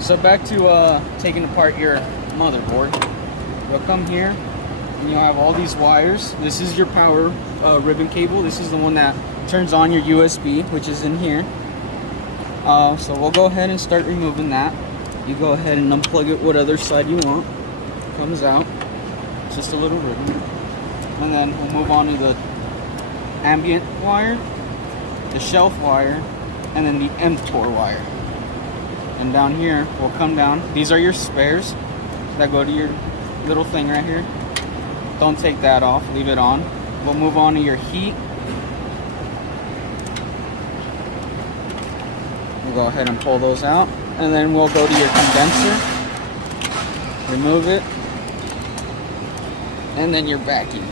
So back to taking apart your motherboard. You'll come here and you'll have all these wires. This is your power ribbon cable. This is the one that turns on your USB, which is in here. So we'll go ahead and start removing that. You go ahead and unplug it what other side you want. Comes out. It's just a little ribbon. And then we'll move on to the ambient wire, the shelf wire, and then the mTOR wire. And down here, we'll come down. These are your spares that go to your little thing right here. Don't take that off, leave it on. We'll move on to your heat. We'll go ahead and pull those out. And then we'll go to your condenser. Remove it. And then your vacuum.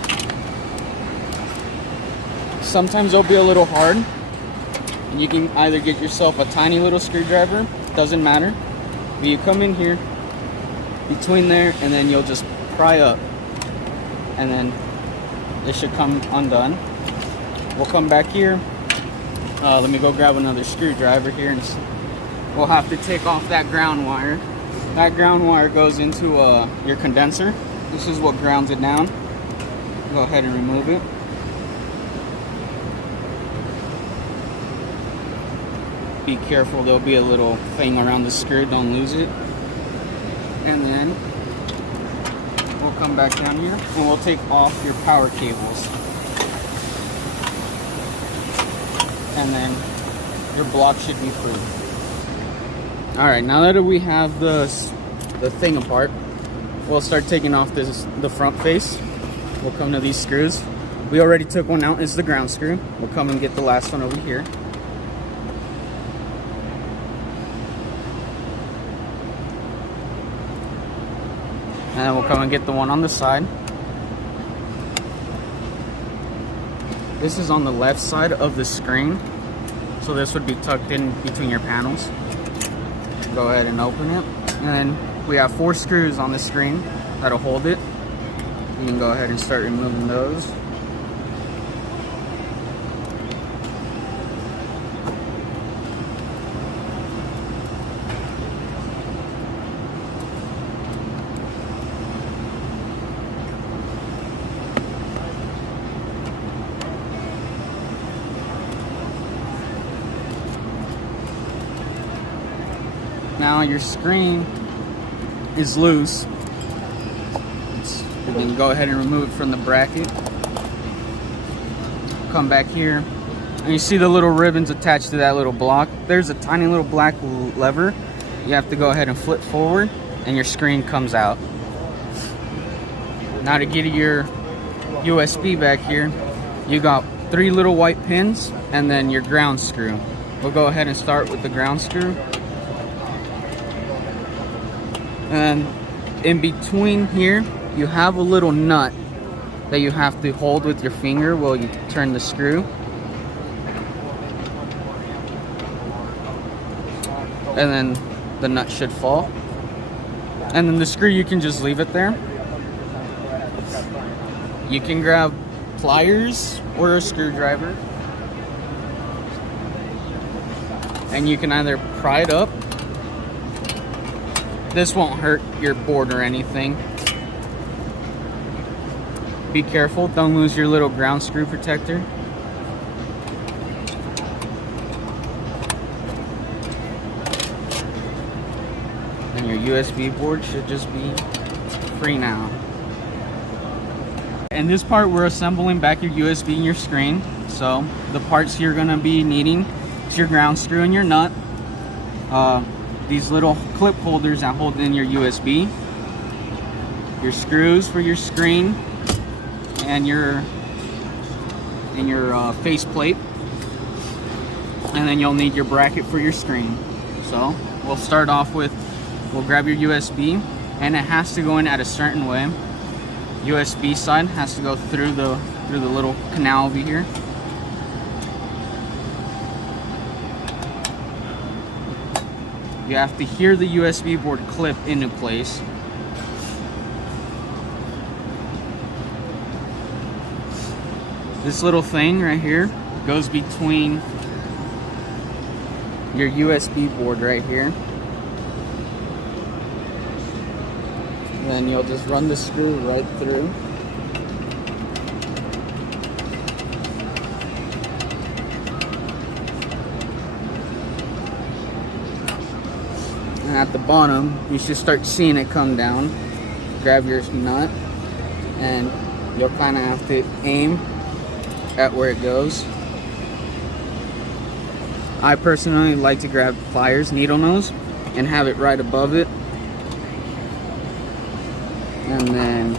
Sometimes they'll be a little hard. You can either get yourself a tiny little screwdriver, doesn't matter. But you come in here, between there, and then you'll just pry up. And then it should come undone. We'll come back here. Let me go grab another screwdriver here, and we'll have to take off that ground wire. That ground wire goes into your condenser. This is what grounds it down. Go ahead and remove it. Be careful, there'll be a little thing around the screw, don't lose it. And then we'll come back down here and we'll take off your power cables. And then your block should be free. Alright, now that we have the thing apart, we'll start taking off the front face. We'll come to these screws. We already took one out, it's the ground screw. We'll come and get the last one over here. And then we'll come and get the one on the side. This is on the left side of the screen. So this would be tucked in between your panels. Go ahead and open it. And then we have 4 screws on the screen that'll hold it. You can go ahead and start removing those. Now your screen is loose. You can go ahead and remove it from the bracket. Come back here, and you see the little ribbons attached to that little block. There's a tiny little black lever. You have to go ahead and flip forward, and your screen comes out. Now to get your USB back here, you got 3 little white pins, and then your ground screw. We'll go ahead and start with the ground screw. And in between here, you have a little nut that you have to hold with your finger while you turn the screw. And then the nut should fall. And then the screw, you can just leave it there. You can grab pliers or a screwdriver. And you can either pry it up. This won't hurt your board or anything. Be careful, don't lose your little ground screw protector. And your USB board should just be free now. In this part, we're assembling back your USB and your screen. So the parts you're gonna be needing is your ground screw and your nut. These little clip holders that hold in your USB, your screws for your screen, and your face plate, and then you'll need your bracket for your screen. So we'll start off with, we'll grab your USB, and it has to go in at a certain way. USB side has to go through the little canal over here. You have to hear the USB board clip into place. This little thing right here goes between your USB board right here And then you'll just run the screw right through. And at the bottom, you should start seeing it come down. Grab your nut, and you'll kind of have to aim at where it goes. I personally like to grab pliers, needle nose, and have it right above it. And then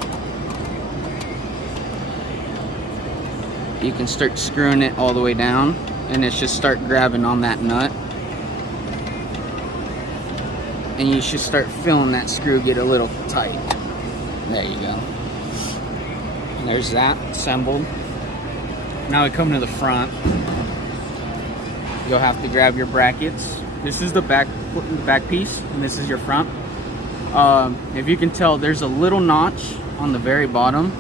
you can start screwing it all the way down, and it should start grabbing on that nut. And you should start feeling that screw get a little tight. There you go. And there's that assembled. Now we come to the front. You'll have to grab your brackets. This is the back piece, and this is your front. If you can tell, there's a little notch on the very bottom.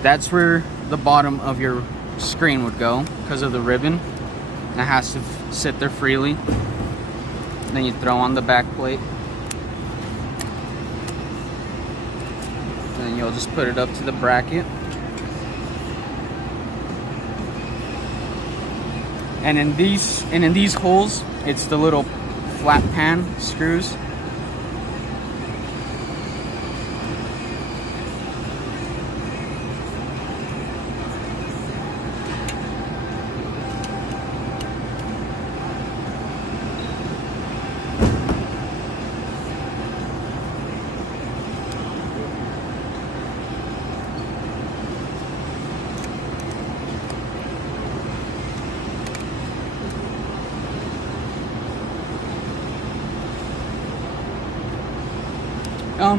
That's where the bottom of your screen would go because of the ribbon. It has to sit there freely. Then you throw on the back plate. Then you'll just put it up to the bracket. And in these holes, it's the little flat pan screws.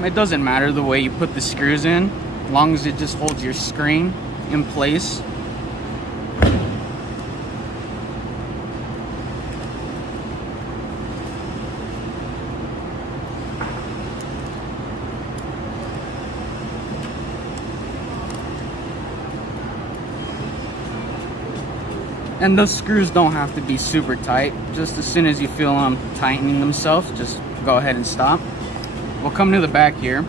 It doesn't matter the way you put the screws in, as long as it just holds your screen in place. And those screws don't have to be super tight. Just as soon as you feel them tightening themselves, just go ahead and stop. We'll come to the back here.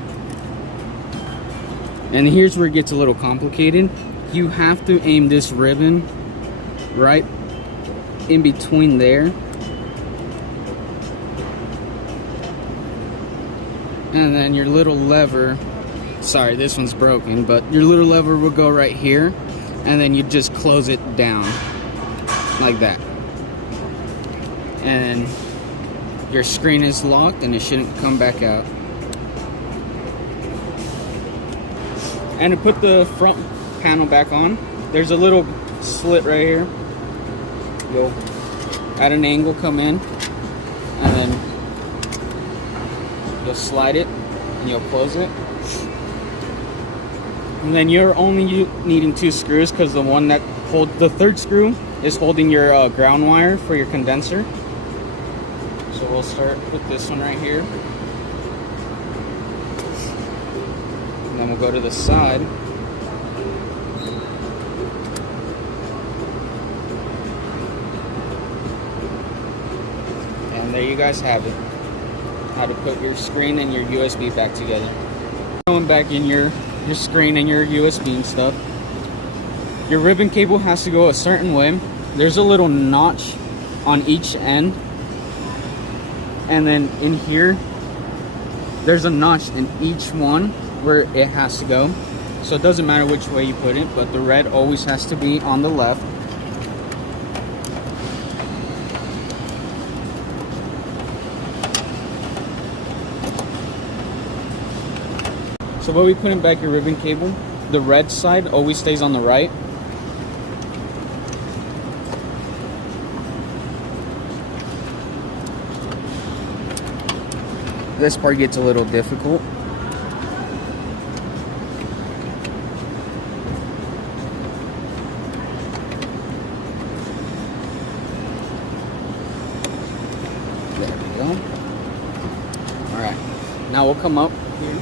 And here's where it gets a little complicated. You have to aim this ribbon right in between there. And then your little lever, sorry, this one's broken, but your little lever will go right here. And then you just close it down like that. And your screen is locked and it shouldn't come back out. And to put the front panel back on, there's a little slit right here. You'll, at an angle, come in, and then you'll slide it, and you'll close it. And then you're only needing 2 screws because the one that holds, the third screw is holding your ground wire for your condenser. So we'll start with this one right here. Then we'll go to the side. And there you guys have it. How to put your screen and your USB back together. Going back in your screen and your USB and stuff. Your ribbon cable has to go a certain way. There's a little notch on each end. And then in here, there's a notch in each one where it has to go. So it doesn't matter which way you put it, but the red always has to be on the left. So when we put in back your ribbon cable, the red side always stays on the right. This part gets a little difficult. There we go. Alright, now we'll come up here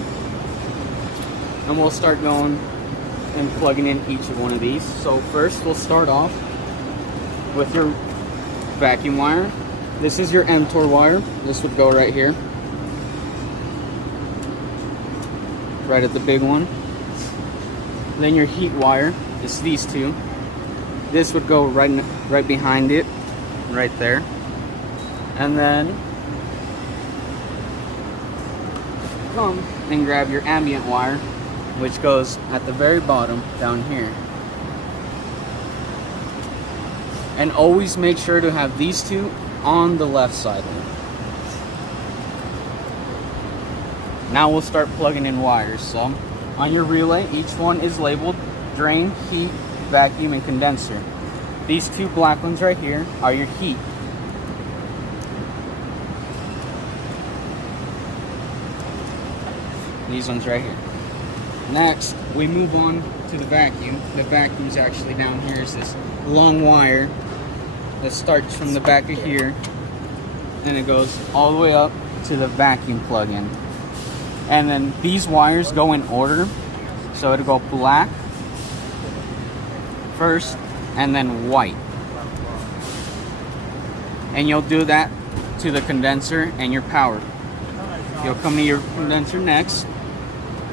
and we'll start going and plugging in each of one of these. So first we'll start off with your vacuum wire. This is your mTOR wire. This would go right here. right at the big one. Then your heat wire is these two. This would go right behind it, right there. And then come and grab your ambient wire, which goes at the very bottom down here. And always make sure to have these two on the left side. Now we'll start plugging in wires. So on your relay, each one is labeled drain, heat, vacuum, and condenser. These two black ones right here are your heat. These ones right here. Next, we move on to the vacuum. The vacuum is actually down here. Is this long wire that starts from the back of here, and it goes all the way up to the vacuum plug-in. And then these wires go in order, so it'll go black first, and then white. And you'll do that to the condenser and your power. You'll come to your condenser next.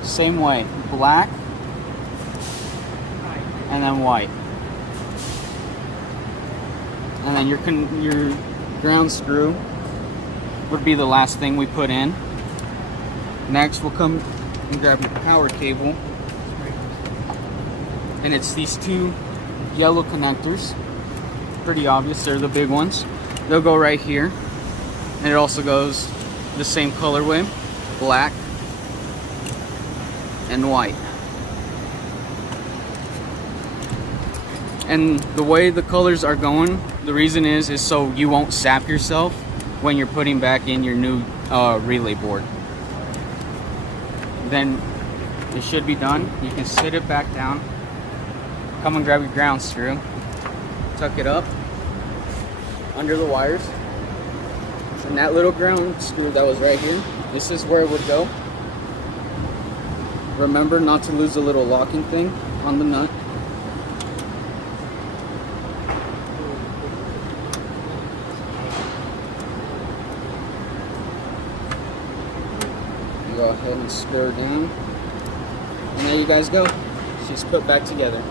Same way, black and then white. And then your ground screw would be the last thing we put in. Next, we'll come and grab your power cable. And it's these two yellow connectors. Pretty obvious, they're the big ones. They'll go right here. And it also goes the same colorway, black and white. And the way the colors are going, the reason is so you won't sap yourself when you're putting back in your new relay board. Then it should be done. You can sit it back down, come and grab your ground screw, tuck it up under the wires, and that little ground screw that was right here, this is where it would go. Remember not to lose the little locking thing on the nut. You go ahead and screw her down, and there you guys go. She's put back together.